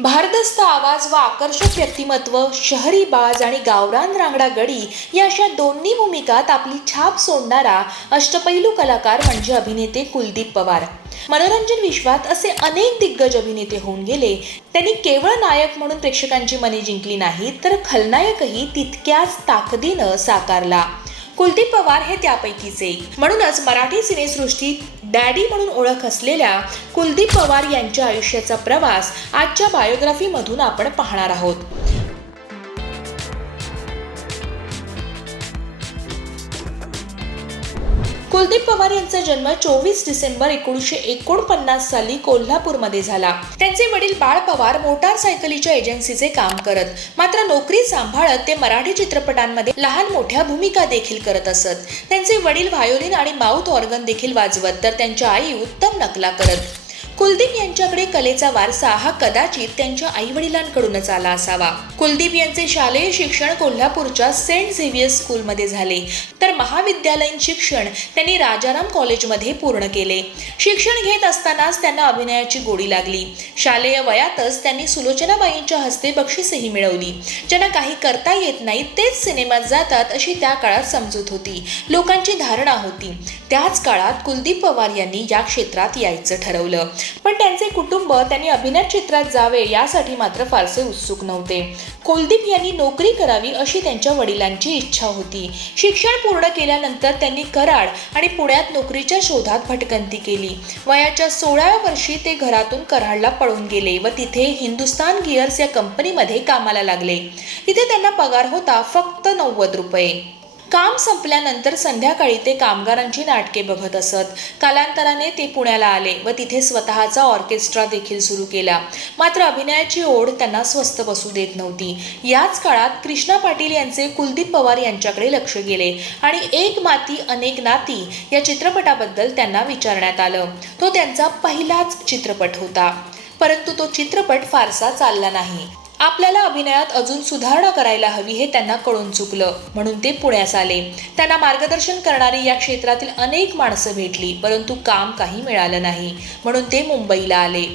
भारदस्त आवाज व आकर्षक व्यक्तिमत्व शहरी बाज आणि गावरान रांगडा गडी या अशा दोन्ही भूमिकात आपली छाप सोडणारा अष्टपैलू कलाकार म्हणजे अभिनेते कुलदीप पवार. मनोरंजन विश्वात असे अनेक दिग्गज अभिनेते होऊन गेले. त्यांनी केवळ नायक म्हणून प्रेक्षकांची मने जिंकली नाहीत तर खलनायकही तितक्याच ताकदीनं साकारला. कुलदीप पवार हे त्यापैकीच एक. म्हणूनच मराठी सिनेसृष्टीत डॅडी म्हणून ओळख असलेल्या कुलदीप पवार यांच्या आयुष्याचा प्रवास आजच्या बायोग्राफीमधून आपण पाहणार आहोत. कुलदीप पवार यांचा जन्म चोवीस डिसेंबर एकोणीसशे एकोणपन्नास साली कोल्हापूरमध्ये झाला. त्यांचे वडील बाळ पवार मोटारसायकलीच्या एजन्सीचे काम करत मात्र नोकरी सांभाळत ते मराठी चित्रपटांमध्ये लहान मोठ्या भूमिका देखील करत असत. त्यांचे वडील व्हायोलिन आणि माउथ ऑर्गन देखील वाजवत तर त्यांच्या आई उत्तम नकला करत. कुलदीप यांच्याकडे कलेचा वारसा हा कदाचित त्यांच्या आई वडिलांकडूनच आला असावा. कुलदीप यांचे शालेय शिक्षण कोल्हापूरच्या सेंट झेवियर्स स्कूलमध्ये झाले. तर महाविद्यालयीन शिक्षण त्यांनी राजाराम कॉलेजमध्ये पूर्ण केले. शिक्षण घेत असतानाच त्यांना अभिनयाची गोडी लागली. शालेय वयातच त्यांनी सुलोचनाबाईंच्या हस्ते बक्षीसही मिळवली. ज्यांना काही करता येत नाही तेच सिनेमात जातात अशी त्या काळात समजूत होती. लोकांची धारणा होती. त्याच काळात कुलदीप पवार यांनी या क्षेत्रात यायचं ठरवलं. पण त्यांचे कुटुंब त्यांनी अभिनय क्षेत्रात जावे यासाठी मात्र फारसे उत्सुक नव्हते. कुलदीप यांनी नोकरी करावी अशी त्यांच्या वडिलांची इच्छा होती. शिक्षण पूर्ण केल्यानंतर त्यांनी कराड आणि पुण्यात नोकरीच्या शोधात भटकंती केली. वयाच्या सोळाव्या वर्षी ते घरातून कराडला पळून गेले व तिथे हिंदुस्तान गिअर्स या कंपनीमध्ये कामाला लागले. तिथे त्यांना पगार होता फक्त नव्वद रुपये. काम संपल्यानंतर संध्याकाळी ते कामगारांची नाटके बघत असत. कालांतराने ते पुण्याला आले व तिथे स्वतःचा ऑर्केस्ट्रा देखील सुरू केला. मात्र अभिनयाची ओढ त्यांना स्वस्त बसू देत नव्हती. याच काळात कृष्णा पाटील यांचे कुलदीप पवार यांच्याकडे लक्ष गेले आणि एक माती अनेक नाती या चित्रपटाबद्दल त्यांना विचारण्यात आलं. तो त्यांचा पहिलाच चित्रपट होता. परंतु तो चित्रपट फारसा चालला नाही. आपल्याला अभिनयात अजून सुधारणा करायला हवी हे त्यांना कळून चुकलं. म्हणून ते पुण्यास आले. त्यांना मार्गदर्शन करणारी या क्षेत्रातील अनेक माणसं भेटली परंतु काम काही मिळालं नाही. म्हणून ते मुंबईला आले.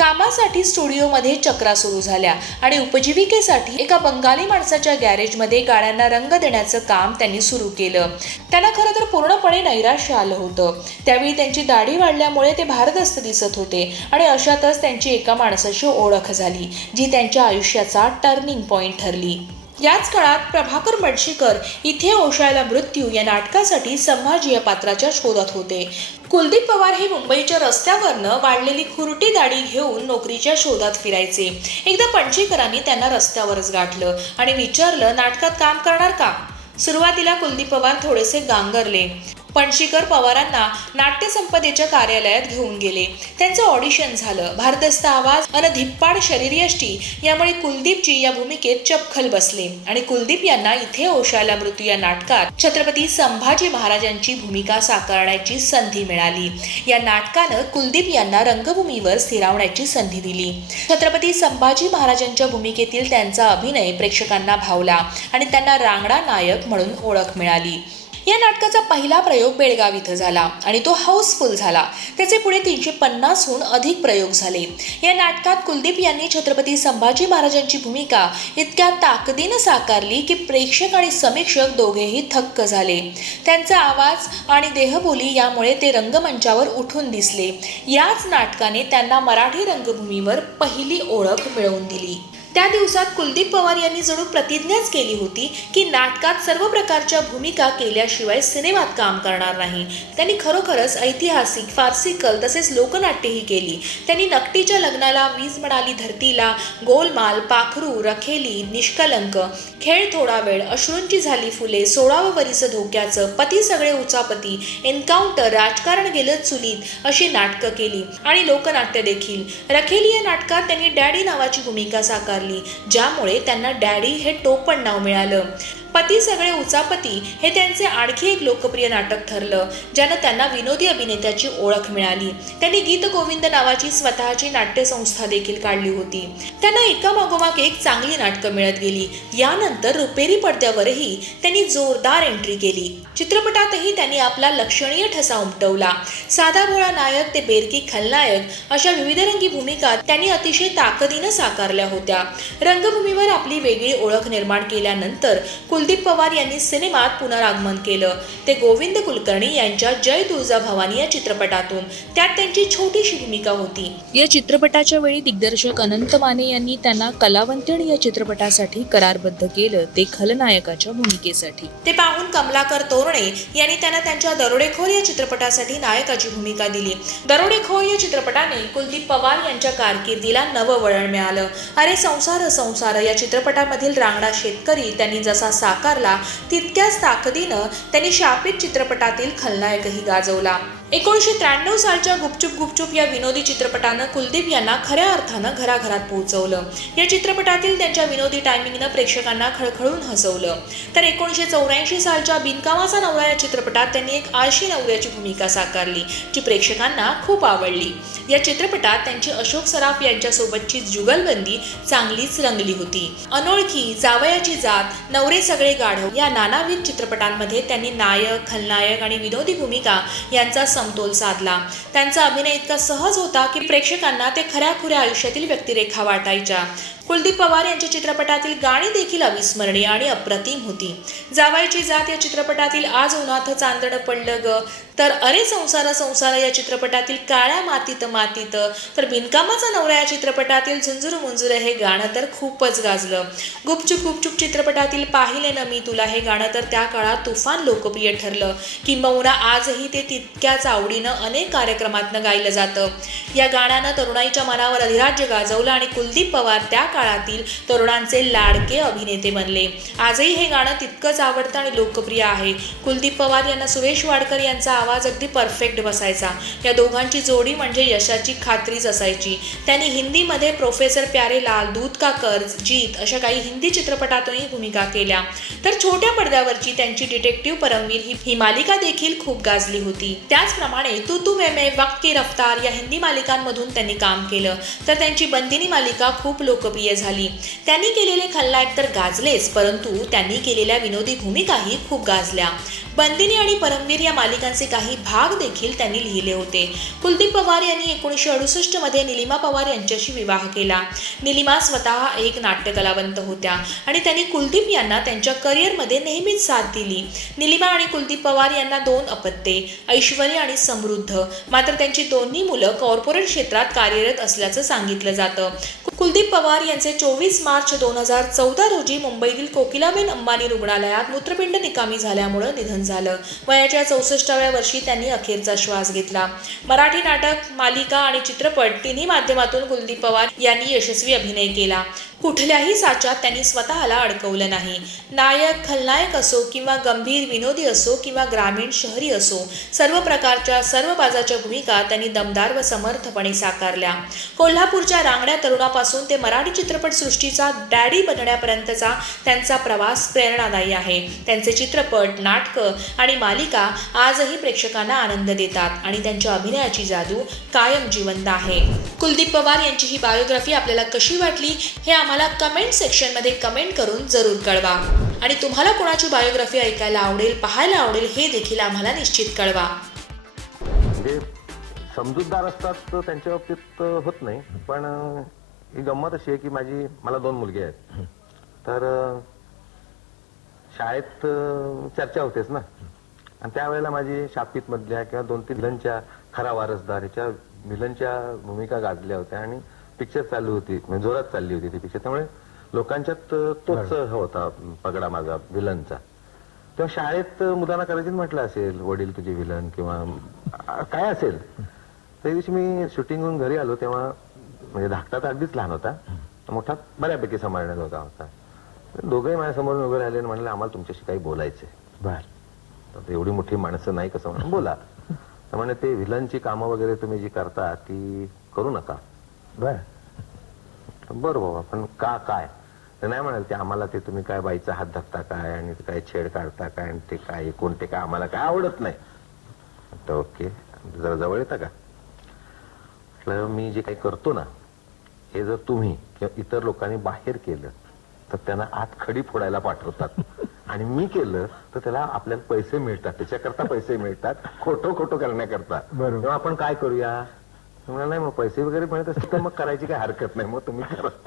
कामासाठी स्टुडिओमध्ये चक्रा सुरू झाल्या आणि उपजीविकेसाठी एका बंगाली माणसाच्या गॅरेजमध्ये गाड्यांना रंग देण्याचं काम त्यांनी सुरू केलं. त्यांना खरं तर पूर्णपणे नैराश्य आलं होतं. त्यावेळी त्यांची दाढी वाढल्यामुळे ते भारदस्त दिसत होते आणि अशातच त्यांची एका माणसाशी ओळख झाली जी त्यांच्या आयुष्याचा टर्निंग पॉईंट ठरली. याच काळात प्रभाकर मडशीकर इथे ओशायला मृत्यू या नाटकासाठी संभाजी या पात्राच्या शोधात होते. कुलदीप पवार हे मुंबईच्या रस्त्यावरनं वाढलेली खुरटी दाढी घेऊन नोकरीच्या शोधात फिरायचे. एकदा पणशीकरांनी त्यांना रस्त्यावरच गाठलं आणि विचारलं नाटकात काम करणार का? सुरुवातीला कुलदीप पवार थोडेसे गांगरले. पणशीकर पवारांना नाट्यसंपदेच्या कार्यालयात घेऊन गेले. त्यांचं ऑडिशन झालं. भारदस्त आवाज अन धिप्पाड शरीरयष्टी यामुळे कुलदीपची या भूमिकेत चपखल बसले. आणि कुलदीप यांना इथे ओशाला मृत्यू या नाटकात छत्रपती संभाजी महाराजांची भूमिका साकारण्याची संधी मिळाली. या नाटकानं कुलदीप यांना रंगभूमीवर स्थिरावण्याची संधी दिली. छत्रपती संभाजी महाराजांच्या भूमिकेतील त्यांचा अभिनय प्रेक्षकांना भावला आणि त्यांना रांगडा नायक म्हणून ओळख मिळाली. या नाटकाचा पहिला प्रयोग बेळगाव इथं झाला आणि तो हाऊसफुल झाला. त्याचे पुढे तीनशे पन्नासहून अधिक प्रयोग झाले. या नाटकात कुलदीप यांनी छत्रपती संभाजी महाराजांची भूमिका इतक्या ताकदीनं साकारली की प्रेक्षक आणि समीक्षक दोघेही थक्क झाले. त्यांचा आवाज आणि देहबोली यामुळे ते रंगमंचावर उठून दिसले. याच नाटकाने त्यांना मराठी रंगभूमीवर पहिली ओळख मिळवून दिली. त्या दिवसात कुलदीप पवार यांनी जणू प्रतिज्ञाच केली होती की नाटकात सर्व प्रकारच्या भूमिका केल्याशिवाय सिनेमात काम करणार नाही. त्यांनी खरोखरच ऐतिहासिक फार्सिकल तसेच लोकनाट्यही केली. त्यांनी नकटीच्या लग्नाला वीज म्हणाली धरतीला गोलमाल पाखरू रखेली निष्कलंक खेळ थोडा वेळ अश्रूंची झाली फुले सोळावं वरीचं धोक्याचं पती सगळे उचापती एन्काउंटर राजकारण गेलं चुलीत अशी नाटकं केली. आणि लोकनाट्य देखील. रखेली या नाटकात त्यांनी डॅडी नावाची भूमिका साकार स्वीकारली ज्यामुळे त्यांना डॅडी हे टोपण नाव मिळालं. पती सगळे उचापती हे त्यांचे आणखी एक लोकप्रिय नाटक ठरलं ज्यानं त्यांना विनोदी अभिनेत्याची ओळख मिळाली. त्यांनी गीत गोविंद नावाची स्वतःची नाट्यसंस्था देखील काढली होती. त्यांना एकामागोमाग एक चांगली नाटकं मिळत गेली. यानंतर रुपेरी पडद्यावरही त्यांनी जोरदार एंट्री केली. चित्रपटातही त्यांनी आपला लक्षणीय ठसा उमटवला. साधा भोळा नायक ते बेरकी खलनायक अशा विविधरंगी भूमिका त्यांनी अतिशय ताकदीनं साकारल्या होत्या. रंगभूमीवर आपली वेगळी ओळख निर्माण केल्यानंतर कुलदीप पवार यांनी सिनेमात पुनरागमन केलं. ते गोविंद कुलकर्णी यांच्या जय तुळजा भवानी या चित्रपटातून. त्यात त्यांची छोटीशी भूमिका होती. या चित्रपटाच्या वेळी दिग्दर्शक अनंत माने यांनी त्यांना कलावंतिणी या चित्रपटासाठी करारबद्ध केलं. ते खलनायकाच्या भूमिकेसाठी. ते पाहून कमलाकर तोरणे यांनी त्यांना त्यांच्या दरोडेखोर या चित्रपटासाठी नायकाची भूमिका दिली. दरोडेखोर या चित्रपटाने कुलदीप पवार यांच्या कारकिर्दीला नवं वळण मिळालं. अरे संसार संसार या चित्रपटामधील रांगडा शेतकरी त्यांनी जसा साकारला तितक्याच ताकदीनं त्यांनी शापित चित्रपटातील खलनायकही गाजवला. एकोणीसशे त्र्याण्णव सालच्या गुपचूप गुपचूप या विनोदी चित्रपटानं कुलदीप यांना खऱ्या अर्थानं घराघरात पोहोचवलं. या चित्रपटातील त्यांच्या विनोदी टायमिंगनं प्रेक्षकांना खळखळून हसवलं. तर एकोणीसशे चौऱ्याऐंशी सालच्या बिनकामाचा नवरा या चित्रपटात त्यांनी एक आळशी नवऱ्याची भूमिका साकारली जी प्रेक्षकांना खूप आवडली. या चित्रपटात त्यांची अशोक सराफ यांच्यासोबतची जुगलबंदी चांगलीच रंगली होती. अनोळखी जावयाची जात नवरे सगळे गाढव या नानाविध चित्रपटांमध्ये त्यांनी नायक खलनायक आणि विनोदी भूमिका यांचा समतोल साधला. त्यांचा अभिनय इतका सहज होता की प्रेक्षकांना ते खऱ्या खुऱ्या आयुष्यातील व्यक्तिरेखा वाटायच्या. कुलदीप पवार यांच्या चित्रपटातील गाणी देखील अविस्मरणीय आणि अप्रतिम होती. जावायची जात या चित्रपटातील आज उन्हात चांदणं पडलं ग. तर अरे संसार संसार या चित्रपटातील काळ्या मातीत मातीत. तर बिनकामाचा नवरा या चित्रपटातील झुंजुर मुंजुर हे गाणं तर खूपच गाजलं. गुपचूप गुपचूप चित्रपटातील पाहिले ना मी तुला हे गाणं तर त्या काळात तुफान लोकप्रिय ठरलं. किंबहुना आजही ते तितक्याच आवडीनं अनेक कार्यक्रमातनं गायलं जातं. या गाण्यानं तरुणाईच्या मनावर अधिराज्य गाजवलं आणि कुलदीप पवार त्या काळातील तरुणांचे लाडके अभिनेते बनले. आजही हे गाणं तितकंच आवडतं आणि लोकप्रिय आहे. कुलदीप पवार यांना सुरेश वाडकर यांचा आवाज अगदी परफेक्ट बसायचा. या दोघांची जोडी म्हणजे यशाची खात्रीच असायची. त्यांनी हिंदीमध्ये प्रोफेसर प्यारे लाल दूध का कर्ज जीत अशा काही हिंदी चित्रपटातूनही भूमिका केल्या. तर छोट्या पडद्यावरची त्यांची डिटेक्टिव्ह परमवीर ही ही मालिका देखील खूप गाजली होती. त्याचप्रमाणे तू तू मे मे वक्त की रफ्तार या हिंदी मालिकांमधून त्यांनी काम केलं. तर त्यांची बंदिनी मालिका खूप लोकप्रिय लोकप्रिय झाली. त्यांनी केलेले खलनायक तर गाजलेच परंतु त्यांनी केलेल्या विनोदी भूमिकाही खूप गाजल्या. बंदिनी आणि परमवीर या मालिकांचे काही भाग देखील त्यांनी लिहिले होते. कुलदीप पवार यांनी एकोणीसशे अडुसष्टमध्ये निलिमा पवार यांच्याशी विवाह केला. निलिमा स्वतः एक नाट्यकलावंत होत्या आणि त्यांनी कुलदीप यांना त्यांच्या करिअरमध्ये नेहमीच साथ दिली. निलिमा आणि कुलदीप पवार यांना दोन अपत्ये ऐश्वर्य आणि समृद्ध. मात्र त्यांची दोन्ही मुलं कॉर्पोरेट क्षेत्रात कार्यरत असल्याचं सांगितलं जातं. कुलदीप पवार यांचे चोवीस मार्च दोन हजार चौदा रोजी मुंबईतील कोकिलाबेन अंबानी रुग्णालयात मूत्रपिंड निकामी झाल्यामुळं निधन झालं. वयाच्या चौसष्टाव्या वर्षी त्यांनी अखेरचा श्वास घेतला. मराठी नाटक मालिका आणि चित्रपट तिन्ही माध्यमातून कुलदीप पवार यांनी यशस्वी अभिनय केला. कुठल्याही साच्यात त्यांनी स्वतःला अडकवलं नाही. नायक खलनायक असो किंवा गंभीर विनोदी असो किंवा ग्रामीण शहरी असो सर्व प्रकारच्या सर्व बाजाच्या भूमिका त्यांनी दमदार व समर्थपणे साकारल्या. कोल्हापूरच्या रांगड्या तरुणापासून ते मराठी चित्रपटसृष्टीचा डॅडी बनण्यापर्यंतचा त्यांचा प्रवास प्रेरणादायी आहे. त्यांचे चित्रपट नाटकं आणि मालिका आजही प्रेक्षकांना आनंद देतात आणि त्यांच्या अभिनयाची जादू कायम जिवंत आहे. कुलदीप पवार यांची ही बायोग्राफी आपल्याला कशी वाटली हे आम्हाला कमेंट सेक्शनमध्ये कमेंट करून जरूर कळवा. आणि तुम्हाला कोणाची बायोग्राफी ऐकायला आवडेल पाहायला आवडेल हे देखील आम्हाला निश्चित कळवा. म्हणजे समजूतदार असतात त्यांच्या बाबतीत होत नाही पण ही गंमत अशी आहे की माझी मला दोन मुलगे आहेत. तर शाळेत चर्चा होतेच ना. आणि त्यावेळेला माझी शापित मधल्या किंवा दोन तीन विलनच्या खरा वारसदार ह्याच्या विलनच्या भूमिका गाजल्या होत्या आणि पिक्चर चालू होती म्हणजे जोरात चालली होती ती पिक्चर त्यामुळे लोकांच्यात तोच होता पगडा माझा विलनचा तेव्हा शाळेत मुलांना करायची म्हटलं असेल वडील तुझे विलन किंवा काय असेल. त्या दिवशी मी शूटिंगहून घरी आलो तेव्हा म्हणजे धाकटा तर अगदीच लहान होता. मोठा बऱ्यापैकी सांभाळण्याजोगा होता दोघंही माझ्यासमोर उभे राहिले आणि म्हणले आम्हाला तुमच्याशी काही बोलायचंय. बर. एवढी मोठी माणसं नाही कसं म्हणून बोला. तर म्हणे ते विलनची कामं वगैरे तुम्ही जी करता ती करू नका. बर. बरं बाबा पण का काय? ते नाही म्हणाल ते आम्हाला ते तुम्ही काय बाईचा हात धरता काय आणि ते काय छेड काढता काय आणि ते काय कोणते काय आम्हाला काय आवडत नाही. म्हटलं, ओके जरा जवळ येतं का? म्हटलं मी जे काही करतो ना हे जर तुम्ही किंवा इतर लोकांनी बाहेर केलं तर त्यांना आत खडी फोडायला पाठवतात. आणि मी केलं तर त्याला आपल्याला पैसे मिळतात. त्याच्याकरता पैसे मिळतात. खोटं खोटं करण्याकरता. तेव्हा आपण काय करूया? म्हणाला, नाही मग पैसे वगैरे मिळत असतील तर मग करायची काही हरकत नाही. मग तुम्ही करा.